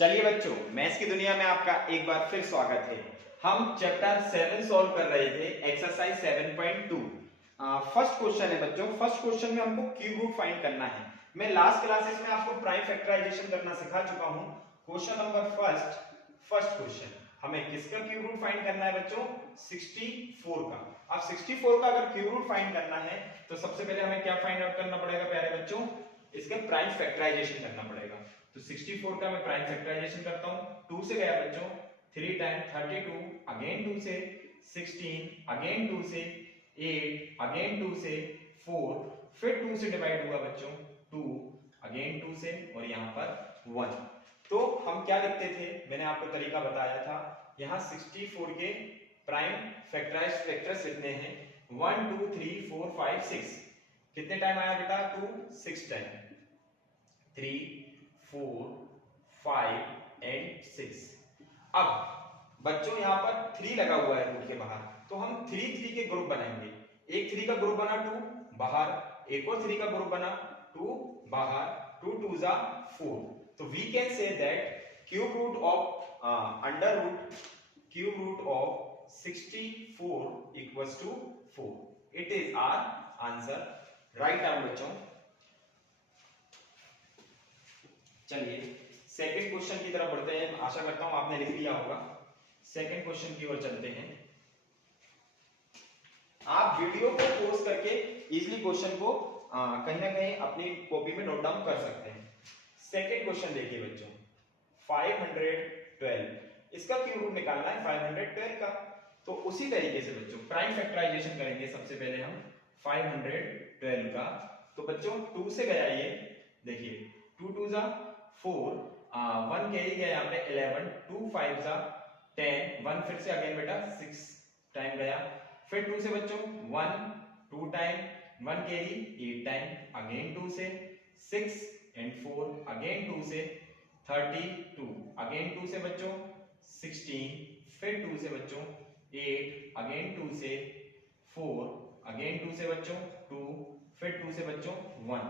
चलिए बच्चों, मैथ्स की दुनिया में आपका एक बार फिर स्वागत है। हम चैप्टर 7 सॉल्व कर रहे थे, एक्सरसाइज 7.2। फर्स्ट क्वेश्चन है बच्चों। फर्स्ट क्वेश्चन में हमको क्यूब रूट फाइंड करना है। मैं लास्ट क्लासेस में आपको प्राइम फैक्टराइजेशन करना सिखा चुका हूं। क्वेश्चन नंबर फर्स्ट क्वेश्चन हमें किसका क्यूब रूट फाइंड करना है बच्चों? 64 का। अब 64 का अगर क्यूब रूट फाइंड करना है तो सबसे पहले हमें क्या फाइंड आउट करना पड़ेगा प्यारे बच्चों? इसका प्राइम फैक्टराइजेशन करना पड़ेगा। तो 64 का मैं प्राइम फैक्टराइजेशन करता हूं। 2 से गया बच्चों, 3 टाइम 32, अगेन 2 से 16, अगेन 2 से 8, अगेन 2 से 4, फिर 2 से डिवाइड हुआ बच्चों 2, अगेन 2 से और यहां पर 1। तो हम क्या लिखते थे, मैंने आपको तरीका बताया था। यहां 64 के प्राइम फैक्टराइज्ड फैक्टर्स लिखने हैं 1 2 3 4 5 6। कितने टाइम आया बेटा? 2 6 टाइम, 3 4 5 एंड 6। अब बच्चों यहां पर 3 लगा हुआ है रूट के बाहर, तो हम 3 3 के ग्रुप बनाएंगे। एक 3 का ग्रुप बना 2 बाहर, एक और 3 का ग्रुप बना 2 बाहर, 2 2 जा 4। तो we can say that cube root of under root cube root of 64 equals to 4। It is our answer. Write down बच्चों। चलिए सेकंड क्वेश्चन की तरफ बढ़ते हैं। आशा करता हूं आपने लिख लिया होगा। सेकंड क्वेश्चन की ओर चलते हैं। आप वीडियो को पॉज करके इजीली क्वेश्चन को कहीं ना कहीं अपनी कॉपी में नोट डाउन कर सकते हैं। सेकंड क्वेश्चन देखिए बच्चों, 512 इसका क्यूब रूट निकालना है 512 का। तो उसी तरीके से बच्चों प्राइम फैक्टराइजेशन करेंगे। सबसे पहले हम 512 का, तो बच्चों 2 से गया ये, देखिए 2 2 जा 4, 1 कैरी गया यहाँ पे 11, 2 5 जा 10, 1 फिर से अगेन बेटा 6 टाइम गया, फिर 2 से बच्चों 1 2 टाइम, 1 कैरी 8 टाइम, अगेन 2 से 6 एंड 4, अगेन 2 से 32, अगेन 2 से बच्चों 16, फिर 2 से बच्चों 8, अगेन 2 से 4, अगेन 2 से बच्चों 2, फिर 2 से बच्चों 1।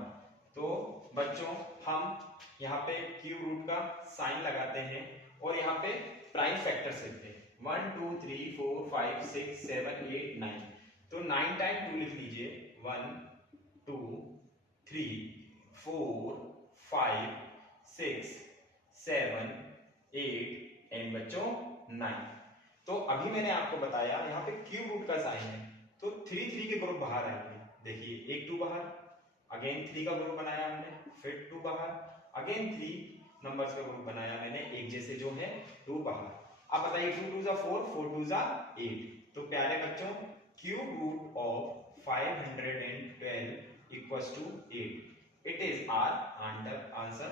तो बच्चों हम यहाँ पे क्यूब रूट का साइन लगाते हैं और यहाँ पे प्राइम फैक्टर्स लिखते हैं 1 2 3 4 5 6 7 8 9। तो 9 टाइम 2 लिख लीजिए, 1 2 3 4 5 6 7 8 एंड बच्चों 9। तो अभी मैंने आपको बताया यहाँ पे क्यूब रूट का साइन है, तो 3 3 के ग्रुप बाहर आएंगे। देखिए एक 2 बाहर, अगेन 3 का ग्रुप बनाया हमने, फिर 2 बाहर, अगेन 3 नंबर्स का ग्रुप बनाया मैंने, एक जैसे जो है 2 बाहर। अब बताइए 2 2 जा 4, 4 2 जा 8। तो प्यारे बच्चों cube root of 512 equals to 8। It is our answer.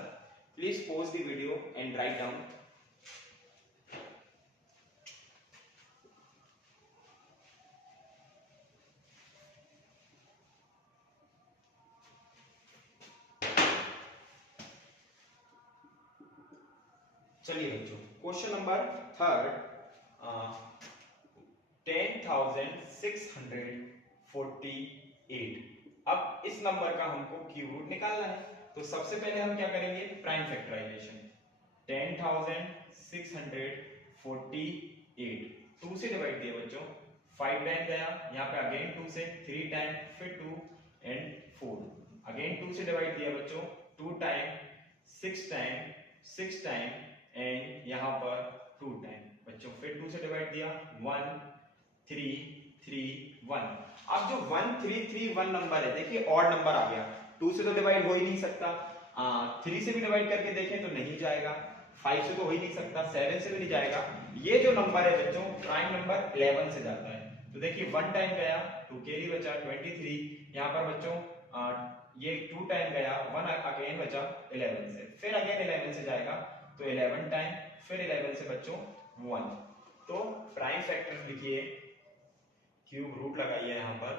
Please pause the video and write down. चलिए बच्चों क्वेश्चन नंबर थर्ड, 10,648। अब इस नंबर का हमको क्यूब रूट निकालना है। तो सबसे पहले हम क्या करेंगे? Prime factorisation. 10,648 2 से डिवाइड दिया बच्चों, 5 टाइम गया यहाँ पे, अगेन 2 से 3 टाइम, फिर 2 एंड 4, अगेन 2 से डिवाइड दिया बच्चों 2 टाइम, 6 टाइम, 6 टाइम एंड यहाँ पर 2 टाइम बच्चों, फिर 2 से डिवाइड दिया 1 3 3 1। अब जो 1 3 3 1 नंबर है, देखिए ऑड नंबर आ गया। 2 से तो डिवाइड हो ही नहीं सकता, 3 से भी डिवाइड करके देखें तो नहीं जाएगा, 5 से तो हो ही नहीं सकता, 7 से भी नहीं जाएगा। ये जो नंबर है बच्चों प्राइम नंबर 11 से जाता है। तो देखिए 1 टाइम गया, 2 कैरी बचा 23, यहाँ पर बच्चों ये 2 टाइम गया, 1 अगेन बचा 11 से, फिर अगेन 11 से जाएगा तो 11 टाइम, फिर 11 से बच्चों 1। तो प्राइम फैक्टर्स लिखिए, क्यूब रूट लगाइए यहाँ पर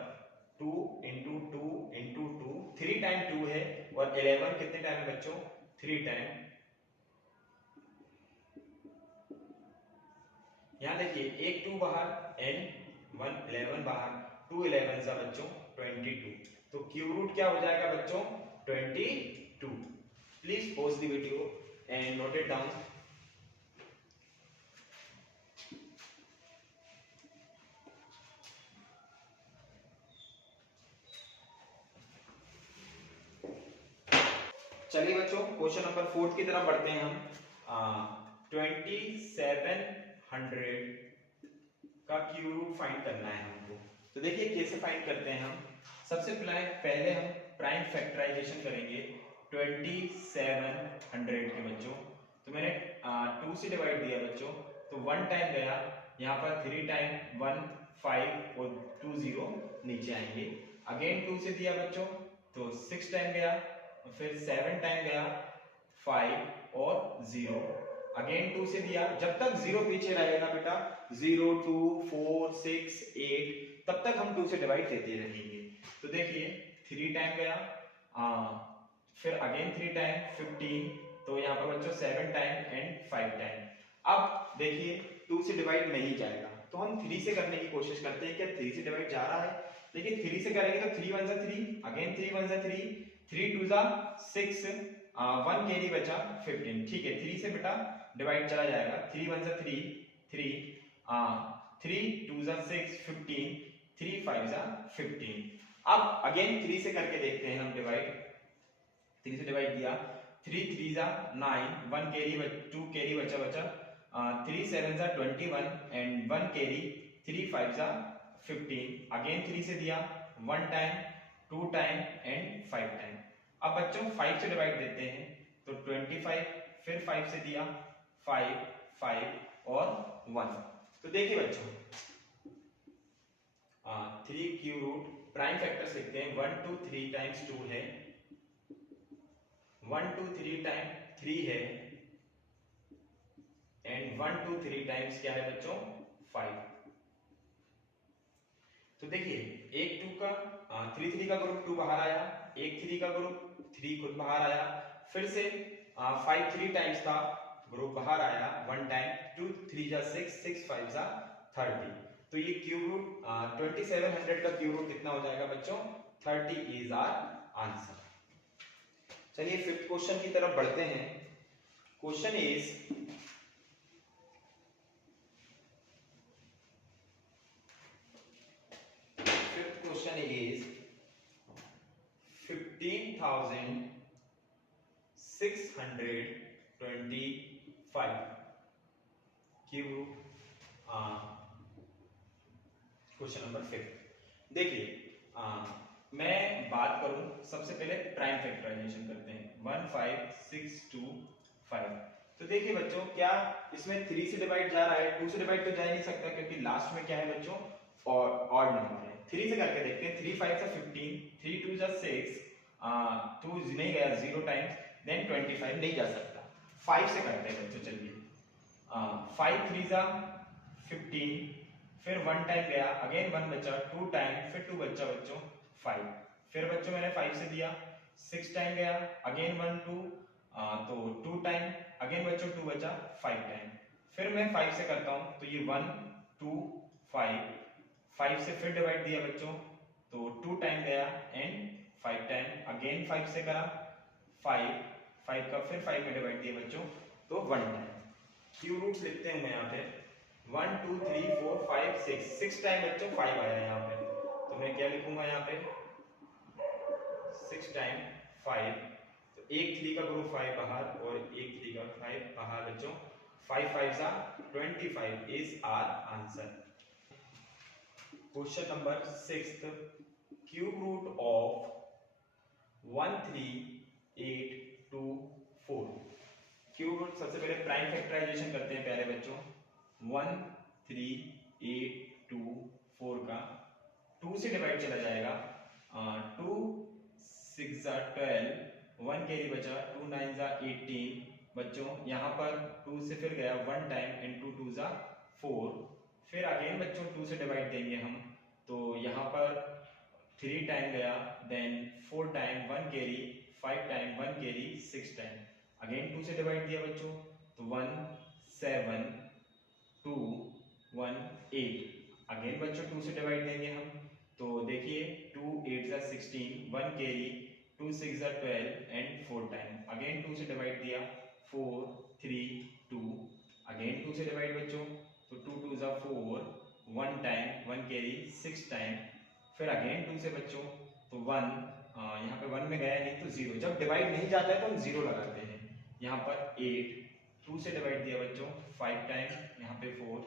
2 इंटू 2 इंटू 2, 3 टाइम 2 है और 11 कितने टाइम है बच्चों? 3 टाइम। यहाँ देखिए एक 2 बाहर एंड 1 11 बाहर, 2 11 सा बच्चों 22। तो क्यूब रूट क्या हो जाएगा बच्चों? 22। Please pause the video and note it down. चलिए बच्चों क्वेश्चन नंबर 4 की तरफ बढ़ते हैं हम। 2700 का क्यूब रूट फाइंड करना है हमको। तो देखिए कैसे फाइंड करते हैं हम। सबसे पहले हम प्राइम फैक्टराइजेशन करेंगे 2700 के बच्चों। तो मैंने 2 से डिवाइड दिया बच्चों, तो 1 टाइम गया, यहाँ पर 3 टाइम 1 5 और 2 0 नीचे आएंगे। अगेन 2 से दिया बच्चों, तो 6 टाइम गया, फिर 7 टाइम गया 5 और 0। अगेन 2 से दिया, जब तक 0 पीछे रहेगा बेटा 0 2 4 6 8 तब तक हम 2 से डिवाइड देते रहेंगे। तो देखिए 3 टाइम गया, फिर अगेन 3 टाइम 15, तो यहाँ पर बच्चों 7 टाइम एंड 5 टाइम। अब देखिए 2 से डिवाइड नहीं जाएगा, तो हम 3 से करने की कोशिश करते हैं। क्या 3 से डिवाइड जा रहा है, लेकिन 3 से करेंगे तो 3 1 जा 3, अगेन 3 1 जा 3, 3 2 जा 6, 1 कैरी बचा 15। ठीक है, 3 से बेटा डिवाइड चला जाएगा, 3 1 जा 3 3, 3 2 जा 6 15, 3 5 जा 15। अब अगेन 3 से करके देखते हैं हम डिवाइड। 3 से डिवाइड दिया, 3 3 जा 9, 1 कैरी 2 कैरी बचा 3 7 जा 21 एंड 1 कैरी 3 5 जा 15। अगेन 3 से दिया, 1 टाइम 2 टाइम एंड 5 टाइम। अब बच्चों 5 से डिवाइड देते हैं, तो 25, फिर 5 से दिया 5 5 और 1। तो देखिए बच्चों 3 क्यूब रूट प्राइम फैक्टर्स लिखते हैं। 1 2 3 टाइम्स 2 है, 1 2 3 टाइम 3 है एंड 1 2 3 टाइम्स क्या है बच्चों 5। तो देखिए 1 2 का 3 3 का ग्रुप 2 बाहर आया, 1 3 का ग्रुप 3 खुद बाहर आया, फिर से 5 3 टाइम्स था, ग्रुप बाहर आया 1 टाइम, 2 3 जा 6 6 5 जा 30। तो ये क्यूब रूट 2700 का क्यूब रूट कितना हो जाएगा बच्चों 30 इज आवर आंसर। चलिए फिफ्थ क्वेश्चन की तरफ बढ़ते हैं। Question is fifth question is 15,625 cube root. Question number 5। देखिए मैं बात करूं, सबसे पहले प्राइम फैक्टराइजेशन करते हैं। 1 5 6 2 5। तो देखिए बच्चों क्या इसमें 3 से डिवाइड जा रहा है, 2 से डिवाइड तो जा ही नहीं सकता, क्योंकि लास्ट में क्या है बच्चों ऑड नंबर है। 3 से करके देखते हैं, 3 5 जा 15, 3 2 जा 6, 2 नहीं गया 0 टाइम्स, देन 25 नहीं जा सकता। 5 से करते हैं बच्चों, चलिए 5 3 जा 15, फिर 1 टाइम गया, अगेन 1 बचा, 2 टाइम, फिर 2 बचा बच्चों 5, फिर बच्चों मैंने 5 से दिया, 6 टाइम गया, अगेन 1 2, तो 2 टाइम, अगेन बच्चों 2 बचा 5 टाइम, फिर मैं 5 से करता हूं, तो ये 1 2 5, 5 से फिर डिवाइड दिया बच्चों, तो 2 टाइम गया एंड 5 टाइम, अगेन 5 से करा 5 5 का फिर 5 में डिवाइड दिया बच्चों, तो 1 टाइम। क्यूब रूट्स लिखते हैं मैं यहाँ पे 1 2 3 4 5 6 टाइम बच्चों 5 आया यहाँ पे, तो मैं क्या लिखूंगा यहाँ पे 6 टाइम 5, तो 1 3 का ग्रुप 5 बाहर और 1 3 का 5 बाहर बच्चों, 5 5 जा 25 is our answer. Question number 6, cube root of 1 3 8 2 4। Cube root सबसे पहले प्राइम फैक्टराइजेशन करते हैं पहले बच्चों। 1 3 8 2 4 का 2 से डिवाइड चला जाएगा, 2 6 जा 12, 1 कैरी बचा, 2 9 जा 18 बच्चों, यहाँ पर 2 से फिर गया 1 टाइम एंड 2 2 जा 4, फिर अगेन बच्चों 2 से डिवाइड देंगे हम, तो यहाँ पर 3 टाइम गया, then 4 time 1 carry, 5 time 1 carry 6 time, again 2 से डिवाइड दिया बच्चों, तो 1 7 2 1 8, अगेन बच्चों 2 से डिवाइड देंगे हम, तो देखिए 2 8 जा 16, 1 कैरी, 2 6 जा 12 एंड 4 टाइम, अगेन 2 से डिवाइड दिया, 4 3 2, अगेन 2 से डिवाइड बच्चों, तो 2 2 जा 4, 1 टाइम 1 कैरी 6 टाइम, फिर अगेन 2 से बच्चों, तो 1 यहाँ पे 1 में गया नहीं तो 0, जब डिवाइड नहीं जाता है तो हम 0 लगाते हैं। यहाँ पर 8 2 से डिवाइड दिया बच्चों 5 टाइम, यहाँ पे 4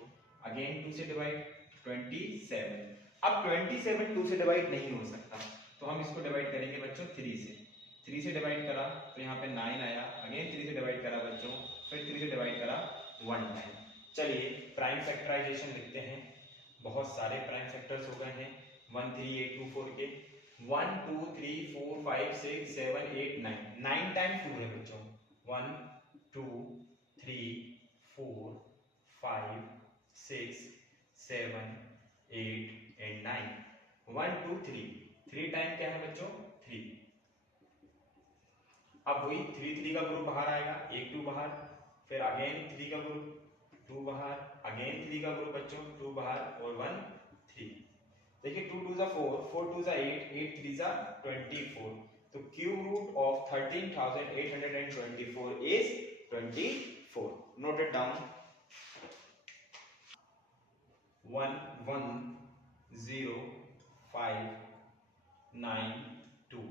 अगेन 2 से डिवाइड 27। अब 27 2 से डिवाइड नहीं हो सकता तो हम इसको डिवाइड करेंगे बच्चों 3 से। 3 से डिवाइड करा तो यहाँ पे 9 आया, अगेन 3 से डिवाइड करा बच्चों, फिर 3 से डिवाइड करा 1 टाइम। चलिए प्राइम फैक्टराइजेशन लिखते हैं। बहुत सारे प्राइम फैक्टर्स हो गए हैं 1 3 8 2 4 के। 1 2 3 4 5 6 7 8 9, 9 टाइम 2 है बच्चों। 1 2 3 4 5 6 7 8 एंड 9। 1 2 3, 3 टाइम क्या है बच्चों 3। अब वही 3 3 का ग्रुप बाहर आएगा, 1 2 बाहर, फिर अगेन 3 का ग्रुप 2 बाहर, अगेन 3 का ग्रुप बच्चों 2 बाहर और 1 3। देखिए 2 2 4, 4 2 8, 8 3 24। तो cube root of 13,824 is 24। Note it down. 1 1 0 5 9 2।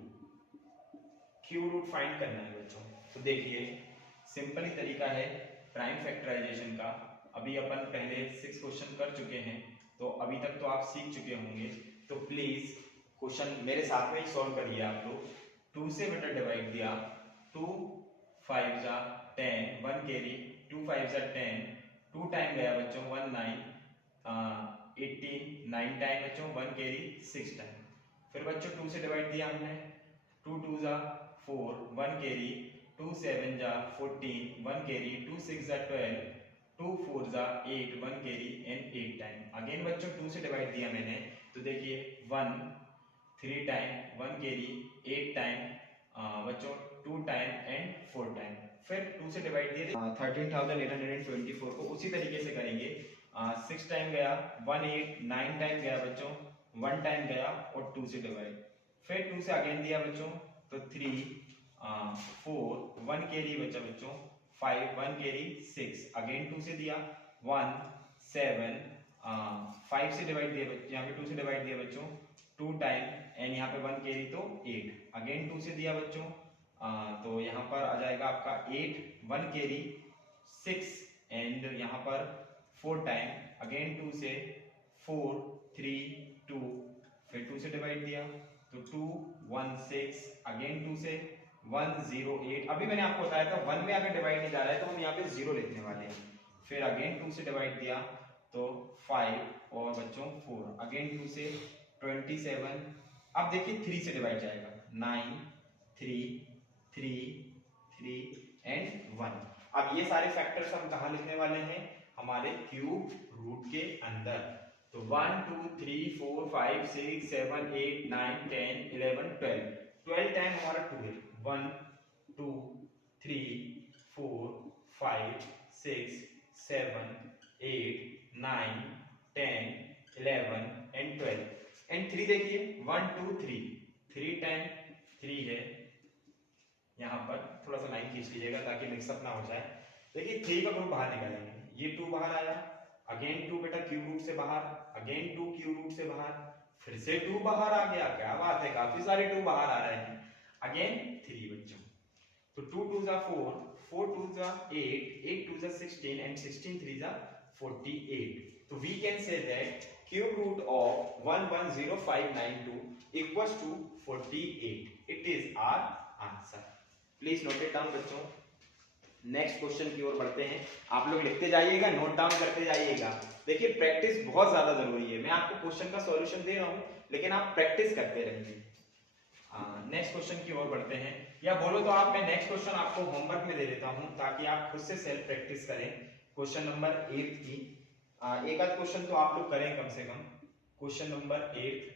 Cube root find करना है बच्चों। तो देखिए सिंपल ही तरीका है प्राइम फैक्टराइजेशन का। अभी अपन पहले 6 क्वेश्चन कर चुके हैं तो अभी तक तो आप सीख चुके होंगे। तो प्लीज क्वेश्चन मेरे साथ में ही सॉल्व करिए आप लोग। 2 से बटा डिवाइड दिया, 2 5 जा 10, 1 कैरी, 2 5 जा 10, 2 टाइम गया बच्चों 1 9 18, 9 टाइम बच्चों 1 कैरी 6 टाइम। फिर बच्चों 2 से डिवाइड दिया हमने, 2 2 जा 4, 1 कैरी, 2 7 जा 14, 1 कैरी, 2 6 जा 12, 2 4 जा 8, 1 कैरी एंड 8 टाइम। अगेन बच्चों 2 से डिवाइड दिया मैंने तो देखिए 1 3 टाइम, 1 कैरी 8 टाइम बच्चों 2 टाइम एंड 4 टाइम। फिर 2 से डिवाइड दिए 13,824 को उसी तरीके से करेंगे। 6 टाइम गया 1 8, 9 टाइम गया बच्चों 1 टाइम गया और 2 से डिवाइड। फिर 2 से अगेन दिया बच्चों तो 3 4, 1 कैरी बचा बच्चों 5, 1 कैरी 6, अगेन 2 से दिया 1 7, 5 से डिवाइड दिया बच्चों, यहाँ पे 2 से डिवाइड दिया बच्चों 2 टाइम एंड यहाँ पे 1 कैरी तो 8, अगेन 2 से दिया बच्चों तो यहाँ पर आ जाएगा आपका 8, 1 कैरी 6 एंड यहाँ पर 4 टाइम, अगेन 2 से 4 3 2, फिर 2 से डिवाइड दिया तो 2 1 6, अगेन 2 से 1 0 8। अभी मैंने आपको बताया था 1 में अगर डिवाइड नहीं जा रहा है तो हम यहाँ पे 0 लिखने वाले हैं। फिर अगेन 2 से डिवाइड दिया तो 5 और बच्चों 4, अगेन 2 से 27। अब देखिए 3 से डिवाइड जाएगा 9 3 3 3 एंड 1। अब ये सारे फैक्टर्स हम कहाँ लिखने वाले हैं, हमारे क्यूब रूट के अंदर। तो 1 2 3 4 5 6 7 8 9 10 11 12, 12 टाइम हमारा 2 है। 1 2 3 4 5 6 7 8 9 10 11 एंड 12 एंड 3 देखिए 1 2 3, 3 टाइम 3 है। यहाँ पर थोड़ा सा लाइन खींच लीजिएगा ताकि मिक्सअप ना हो जाए। देखिए 3 का ग्रुप बाहर निकालेंगे, ये 2 बाहर आया, अगेन 2 बेटा क्यूब रूट से बाहर, अगेन 2 क्यूब रूट से बाहर, फिर से 2 बाहर आ गया। क्या बात है, काफी सारे 2 बाहर आ रहे हैं। अगेन 3 बच्चों, तो 2 2 जा 4, 4 2 जा 8, 8 2 जा 16 एंड 16 3 जा 48। तो we can say that cube root of 110592 equals to 48। It is our answer. Please note it down बच्चों। नेक्स्ट क्वेश्चन की ओर बढ़ते हैं। आप लोग लिखते जाइएगा, नोट डाउन करते जाइएगा। देखिए प्रैक्टिस बहुत ज्यादा जरूरी है। मैं आपको क्वेश्चन का सॉल्यूशन दे रहा हूं लेकिन आप प्रैक्टिस करते रहिए। नेक्स्ट क्वेश्चन की ओर बढ़ते हैं, या बोलो तो आप मैं नेक्स्ट क्वेश्चन आपको होमवर्क में दे देता हूं ताकि आप खुद से सेल्फ प्रैक्टिस करें। क्वेश्चन नंबर 8 की एक आध क्वेश्चन तो आप लोग करें कम से कम। क्वेश्चन नंबर 8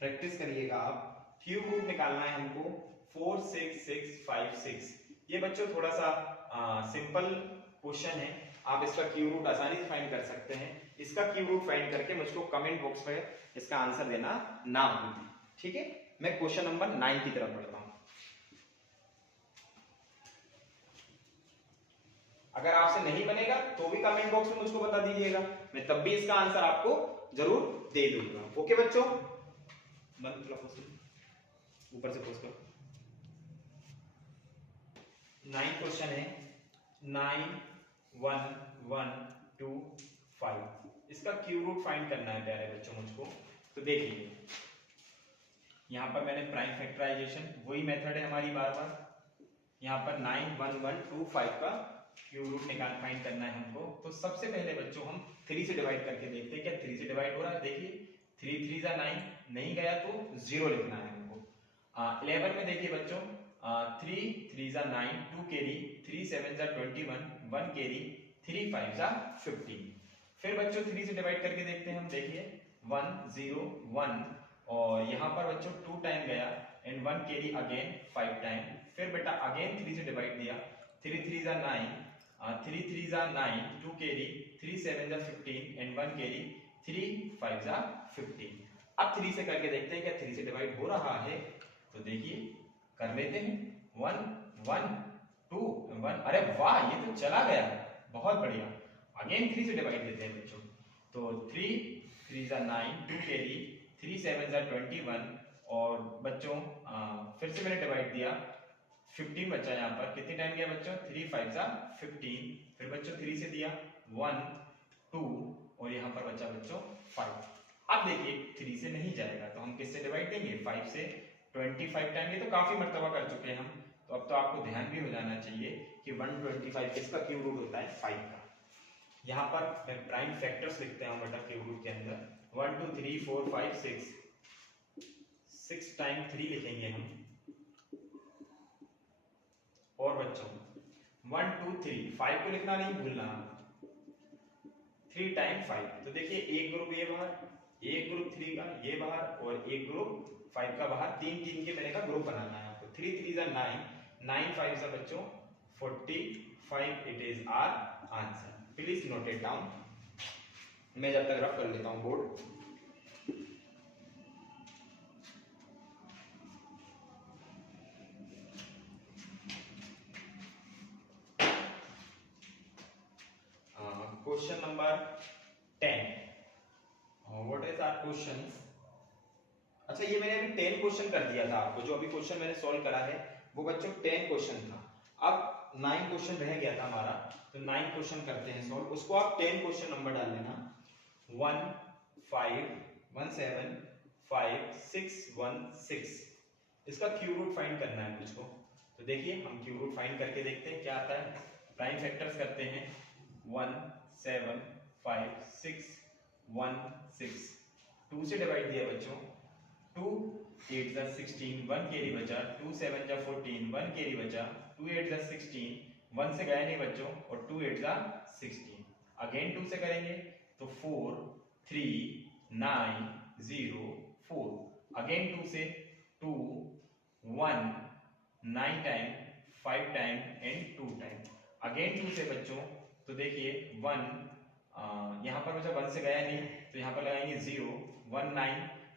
प्रैक्टिस करिएगा आप। क्यूब रूट निकालना है हमको 4 6 6 5 6। ये बच्चों थोड़ा सा सिंपल क्वेश्चन है, आप इसका क्यूब रूट आसानी से फाइंड कर सकते हैं। इसका क्यूब रूट फाइंड करके मुझको कमेंट बॉक्स में इसका आंसर देना ना भूलें, ठीक है। मैं क्वेश्चन नंबर 9 की तरफ बढ़ता हूं। अगर आपसे नहीं बनेगा तो भी कमेंट बॉक्स में मुझको बता दीजिएगा, मैं तब भी इसका आंसर आपको जरूर दे दूंगा। ओके बच्चों, ऊपर से पोज करो। 9 क्वेश्चन है, 9 1 1 2 5। इसका क्यूब रूट फाइंड करना है प्यारे बच्चों मुझको। तो देखिए यहाँ पर मैंने प्राइम फैक्टराइजेशन, वही मेथड है हमारी बार बार। यहाँ पर 9 1 1 2 5 का क्यूब रूट फाइंड करना है हमको। तो सबसे पहले बच्चों हम 3 से डिवाइड करके देखते हैं क्या 3 से डिवाइड हो रहा है। देखिए 3 3 जा 9, नहीं गया तो 0 लिखना है हमको। 11 में देखिए बच्चों 3 3 जा 9, 2 कैरी, 3 7 जा 21, 1 कैरी, 3 5 जा 15। फिर बच्चों 3 से डिवाइड करके देखते हैं हम। देखिए 1 0 1, और यहाँ पर बच्चों 2 टाइम गया एंड 1 कैरी अगेन 5 टाइम। फिर बेटा अगेन 3 से डिवाइड दिया, 3 3 जा 9, 3 3 जा 9, 2 कैरी, 3 7 जा 15 एंड 1 कैरी, 3 5 जा 15। अब 3 से करके देखते हैं क्या 3 से डिवाइड हो रहा है। तो देखिए कर लेते हैं 1 1 2 1। अरे वाह, ये तो चला गया, बहुत बढ़िया। अगेन 3 से डिवाइड देते हैं बच्चों। तो 3 3 जा 9, 2 कैरी, 3 7 जा 21, और बच्चों फिर से मैंने डिवाइड दिया, 15 बचा यहाँ पर। कितने टाइम गया बच्चों 3 5 जा 15। फिर बच्चों 3 से दिया 1 2, और यहाँ पर बचा बच्चों 5। अब देखिए 3 से नहीं जाएगा तो हम किससे डिवाइड देंगे 5 से। 25 टाइम, ये तो काफी मर्तबा कर चुके हैं हम, तो अब तो आपको ध्यान भी हो जाना चाहिए कि 125 इसका क्यूब रूट होता है 5 का। यहाँ पर मैं प्राइम फैक्टर्स लिखते हैं बेटा क्यूब रूट के अंदर। 1 2 3 4 5 6 टाइम 3 लिखेंगे हम। और बच्चों 1 2 3 5 को लिखना नहीं भूलना, 3 टाइम 5। तो देखिए एक ग्रुप ये बाहर, एक ग्रुप 3 का ये बाहर, और एक ग्रुप 5 का बाहर। 3 3 के मैंने का ग्रुप बनाना है आपको। 3 3 जा 9, 9 5 जा बच्चों 45। It is our answer. Please note it down. मैं जब तक रफ कर लेता हूं board. Question number 10। What is our question. अच्छा, ये मैंने अभी 10 क्वेश्चन कर दिया था आपको। जो अभी क्वेश्चन मैंने सॉल्व करा है वो बच्चों 10 क्वेश्चन था। अब 9 क्वेश्चन रह गया था हमारा, तो 9 क्वेश्चन करते हैं सॉल्व। उसको आप 10 क्वेश्चन नंबर डाल लेना। 1 5 1 7 5 6 1 6। इसका क्यूब रूट फाइंड करना है मुझको। तो देखिए हम क्यूब रूट फाइंड करके देखते हैं क्या आता है। प्राइम फैक्टर्स करते हैं। 1 7 5 6 1 6। 2 से डिवाइड दिया बच्चों, 2 8 जा 16, 1 कैरी बचा, 2 7 जा 14, 1 कैरी बचा, 2 8 जा 16, 1 से गया नहीं बच्चों, और 2 8 जा 16। अगेन 2 से करेंगे तो 4 3 9 0 4। अगेन 2 से 2 1 9 time, 5 time and 2 time. Again 2 से बच्चों, तो देखिए 1 यहाँ पर बच्चा 1 से गया नहीं, तो यहाँ पर लगाएंगे 0 1 9,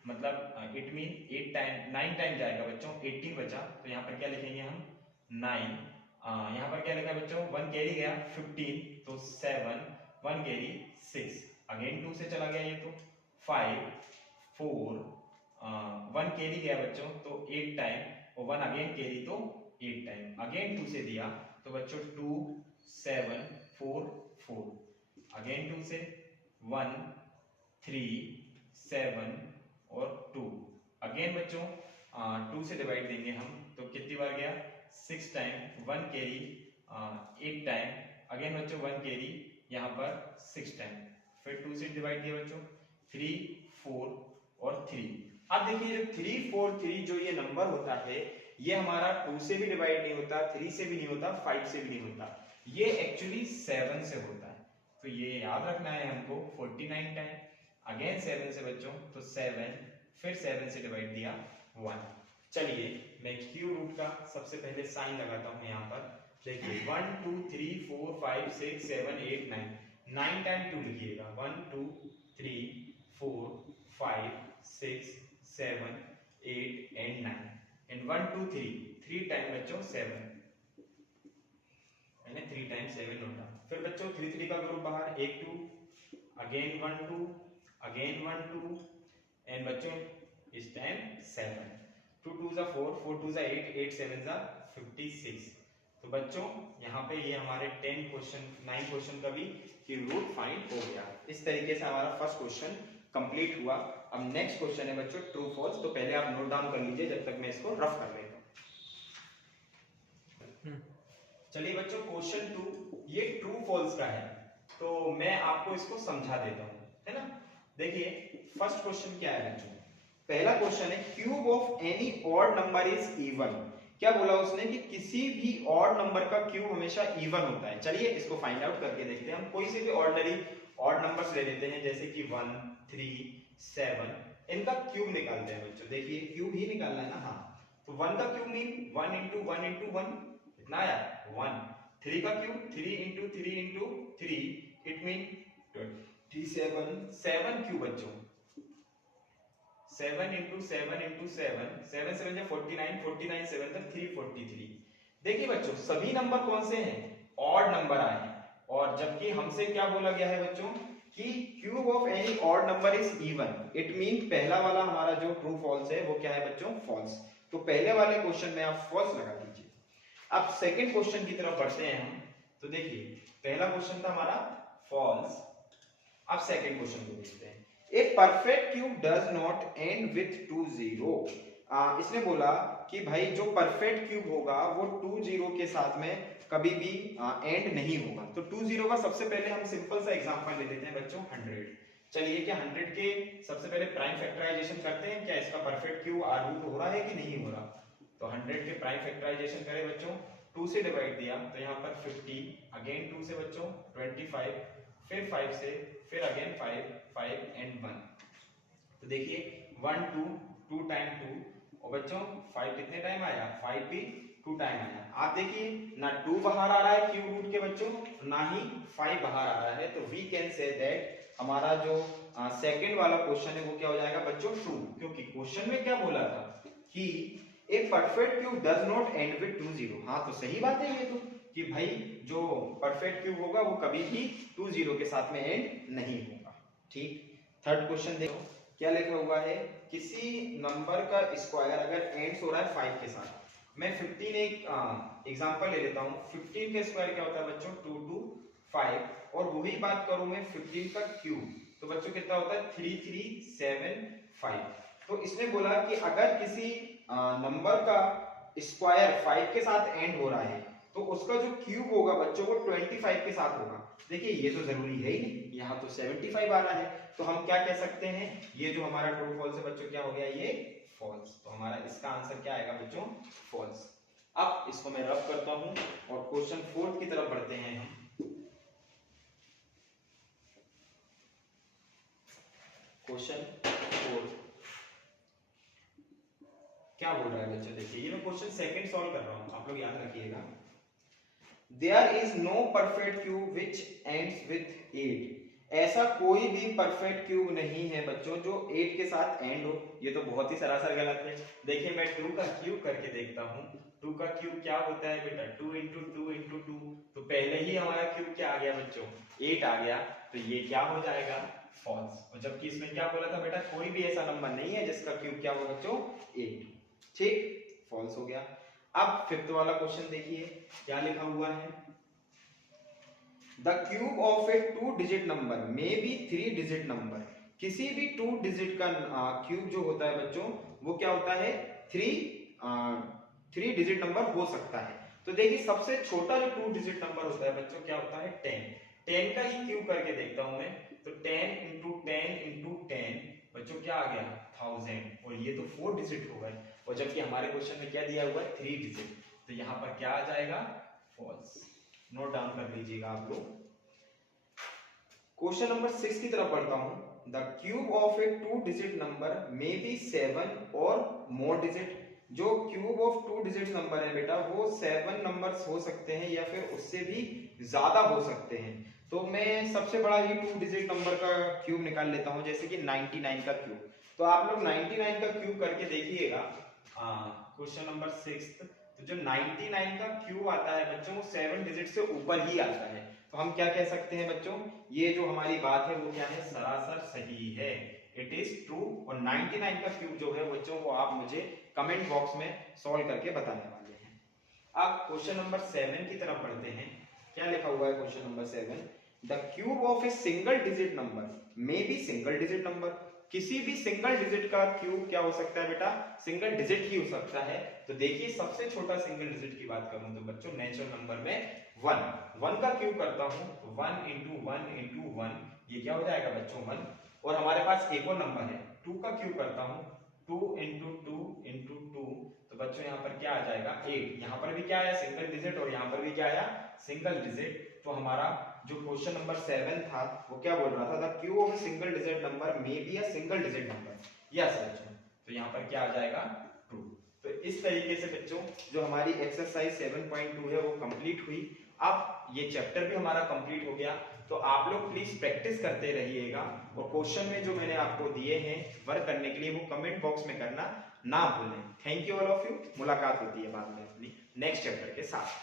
मतलब इट मीन 8 टाइम 9 टाइम जाएगा बच्चों, 18 बचा। तो यहाँ पर क्या लिखेंगे हम 9। यहाँ पर क्या लिखा बच्चों 1 कैरी गया 15, तो 7 1 कैरी 6। अगेन 2 से चला गया ये, तो 5 4 1 कैरी गया बच्चों, तो 8 टाइम, और 1 अगेन कैरी तो 8 टाइम। अगेन 2 से दिया तो बच्चों 2 7 4 4। अगेन 2 से 1 3 7 और 2। अगेन बच्चों 2 से डिवाइड देंगे हम, तो कितनी बार गया 6 टाइम, 1 कैरी 8 टाइम। अगेन बच्चों 1 कैरी यहाँ पर 6 टाइम। फिर 2 से डिवाइड दिया बच्चों, 3 4 और 3। अब देखिए जो 3 4 3 जो ये नंबर होता है, ये हमारा 2 से भी डिवाइड नहीं होता, 3 से भी नहीं होता, 5 से भी नहीं होता, ये एक्चुअली 7 से होता है। तो ये याद रखना है हमको। 49 टाइम, अगेन 7 से बच्चों, तो 7, फिर 7 से डिवाइड दिया 1। चलिए मैं क्यूब रूट का सबसे पहले साइन लगाता हूं यहाँ पर। देखिए 1 2 3 4 5 6 7 8 9, 9 टाइम 2 लिखिएगा। 1 2 3 4 5 6 7 8 एंड 9, एंड 1 2 3 टाइम बच्चों 7, मैंने 3 टाइम 7 नोटा। फिर बच्चों 3 3 का ग्रुप बाहर, 1 2, अगेन 1 2, अगेन 1 2, एंड बच्चों इस टाइम 7। 2 2 जा 4, 4 2 जा 8, 8 7 जा 56। तो बच्चों यहाँ पे ये हमारे 9 क्वेश्चन का भी कि रूट फाइंड हो गया। इस तरीके से हमारा फर्स्ट क्वेश्चन कंप्लीट हुआ। अब नेक्स्ट क्वेश्चन है बच्चों ट्रू फॉल्स। तो पहले आप नोट डाउन कर लीजिए जब तक मैं इसको रफ कर लेता हूँ। चलिए बच्चों क्वेश्चन 2 ये ट्रू फॉल्स का है, तो मैं आपको इसको समझा देता हूँ, है ना। देखिए फर्स्ट क्वेश्चन क्या है बच्चों, पहला क्वेश्चन है cube of any odd number is even. क्या बोला उसने कि किसी भी ऑड नंबर का क्यूब हमेशा इवन होता है। चलिए इसको फाइंड आउट करके देखते हैं। हम कोई से भी ऑर्डिनरी ऑड नंबर्स ले लेते हैं, जैसे कि 1 3 7, इनका क्यूब निकालते हैं बच्चों। देखिए क्यूब ही निकालना है ना, हाँ। तो 1 का क्यूब मीन 1 into 1 into 1 कितना आया 1। 3 का cube 3 into 3 into 3 it mean 27। 7 cube बच्चों 7 into 7 into 7, 7 7 जा 49, 49 7 जा 343। देखिए बच्चों सभी नंबर कौन से हैं, ऑड नंबर आए हैं। और जबकि हमसे क्या बोला गया है बच्चों कि cube of any odd number is even, it mean पहला वाला हमारा जो ट्रू फॉल्स है वो क्या है बच्चों फॉल्स। तो पहले वाले क्वेश्चन में आप फॉल्स लगा दीजिए। अब सेकंड क्वेश्चन की तरफ बढ़ते हैं हम। तो देखिए पहला क्वेश्चन था हमारा फॉल्स, अब सेकंड क्वेश्चन को देखते हैं। A perfect cube does not and with 2 0। इसने बोला कि भाई जो परफेक्ट क्यूब होगा वो 2 0 के साथ में कभी भी एंड नहीं होगा। तो 2 0 का सबसे पहले हम सिंपल सा एग्जांपल ले लेते हैं बच्चों 100। चलिए क्या 100 के सबसे पहले प्राइम फैक्टराइजेशन करते हैं, क्या इसका परफेक्ट क्यूब रूट हो रहा है कि नहीं हो रहा। तो 100 के प्राइम फैक्टराइजेशन करें बच्चों, 2 से डिवाइड दिया तो यहाँ पर 50, अगेन 2 से बच्चों 25, फिर 5 से, फिर अगेन 5 5 एंड 1। तो देखिए 1 2 2 टाइम 2 और बच्चों 5 कितने टाइम आया 5 भी 2 टाइम आया। आप देखिए ना 2 बाहर आ रहा है क्यूब रूट के बच्चों, ना ही 5 बाहर आ रहा है। तो वी कैन से दैट हमारा जो सेकंड वाला क्वेश्चन है वो क्या हो जाएगा बच्चों ट्रू, क्योंकि क्वेश्चन में क्या बोला था कि a perfect cube does not and with 2 0। हाँ तो सही बात है ये तो कि भाई जो परफेक्ट क्यूब होगा वो कभी भी 2 0 के साथ में एंड नहीं होगा। ठीक, थर्ड क्वेश्चन देखो क्या लिखा हुआ है, किसी नंबर का स्क्वायर अगर एंड्स हो रहा है 5 के साथ। मैं 15 एक एग्जांपल ले लेता हूँ। 15 का स्क्वायर क्या होता है बच्चों 2 2 5, और वही बात करूं मैं 15 का क्यूब तो बच्चों कितना होता है 3 3 7 5। तो इसने बोला कि अगर किसी नंबर का स्क्वायर 5 के साथ एंड हो रहा है तो उसका जो क्यूब होगा बच्चों वो 25 के साथ होगा। देखिए ये तो जरूरी है ही नहीं, यहाँ तो 75 आ रहा है। तो हम क्या कह सकते हैं, ये जो हमारा ट्रू फॉल्स है बच्चों क्या हो गया ये फॉल्स। तो हमारा इसका आंसर क्या आएगा बच्चों फॉल्स। अब इसको मैं रफ करता हूं और क्वेश्चन 4 की तरफ बढ़ते हैं हम। क्वेश्चन 4 क्या बोल रहा है बच्चों, देखिए ये मैं क्वेश्चन सेकंड सॉल्व कर रहा हूं, आप लोग याद रखिएगा। There is no perfect cube which ends with 8। ऐसा कोई भी परफेक्ट क्यूब नहीं है बच्चों जो 8 के साथ एंड हो। ये तो बहुत ही सरासर गलत है। देखिए मैं 2 का क्यूब करके देखता हूँ। 2 का क्यूब क्या होता है बेटा 2 into 2 into 2। तो पहले ही हमारा क्यूब क्या आ गया बच्चों 8 आ गया, तो ये क्या हो जाएगा फॉल्स। और जबकि इसमें क्या बोला था बेटा कोई भी ऐसा नंबर नहीं है जिसका क्यूब क्या हो बच्चों 8। ठीक, फॉल्स हो गया। अब फिफ्थ वाला क्वेश्चन देखिए क्या लिखा हुआ है, the cube of A 2 digit number may be 3 digit number. किसी भी 2 डिजिट का क्यूब जो होता है बच्चों वो क्या होता है 3 डिजिट नंबर हो सकता है। तो देखिए सबसे छोटा जो 2 डिजिट नंबर होता है बच्चों क्या होता है 10। 10 का ही क्यूब करके देखता हूं मैं, तो 10 into 10 into 10 बच्चों क्या आ गया 1000, और ये तो 4 डिजिट हो गए। और जबकि हमारे क्वेश्चन में क्या दिया हुआ है 3 डिजिट, तो यहाँ पर क्या आ जाएगा फॉल्स। नोट डाउन कर लीजिएगा आप लोग। क्वेश्चन नंबर 6 की तरफ बढ़ता हूं। The cube of A 2 digit number may be 7 और मोर डिजिट। जो क्यूब ऑफ 2 डिजिट नंबर है बेटा वो 7 नंबर्स हो सकते हैं या फिर उससे भी ज्यादा हो सकते हैं। तो मैं सबसे बड़ा ही 2 डिजिट नंबर का क्यूब निकाल लेता हूं, जैसे कि 99 का क्यूब। तो आप लोग 99 का क्यूब करके देखिएगा क्वेश्चन नंबर 6। तो जो 99 का क्यूब आता है बच्चों वो 7 डिजिट से ऊपर ही आता है। तो हम क्या कह सकते हैं बच्चों, ये जो हमारी बात है वो क्या है सरासर सही है। इट इज ट्रू, और 99 का क्यूब जो है बच्चों वो आप मुझे कमेंट बॉक्स में सॉल्व करके बताने वाले हैं। अब क्वेश्चन नंबर 7 की तरफ बढ़ते हैं। क्या लिखा हुआ है question number 7? The cube of a single digit number may be single digit number. किसी भी सिंगल डिजिट का क्यूब क्या हो सकता है बेटा? सिंगल डिजिट ही हो सकता है। तो देखिए सबसे छोटा सिंगल डिजिट की बात करूं तो बच्चों नेचुरल नंबर में 1 का क्यूब करता हूं तो 1 into 1 into 1 ये क्या हो जाएगा बच्चों 1। और हमारे पास एक और नंबर है 2 का क्यूब करता हूं 2 into 2 into 2 तो बच्चों यहाँ पर क्या आ जाएगा 8। यहाँ पर भी क्या आया सिंगल डिजिट और यहाँ पर भी क्या आया सिंगल डिजिट। तो हमारा जो क्वेश्चन नंबर 7 था वो क्या बोल रहा था? The cube of a single digit number may be a single digit number. Yes बच्चों, तो यहाँ पर क्या आ जाएगा ट्रू। तो इस तरीके से बच्चों जो हमारी एक्सरसाइज 7.2 है वो कंप्लीट हुई। अब ये चैप्टर भी हमारा कंप्लीट हो गया। तो आप लोग प्लीज प्रैक्टिस करते रहिएगा और क्वेश्चन में जो मैंने आपको दिए हैं वर्क करने के लिए वो कमेंट बॉक्स में करना ना भूलें। Thank you all of you. मुलाकात होती है बाद में अपनी नेक्स्ट चैप्टर के साथ।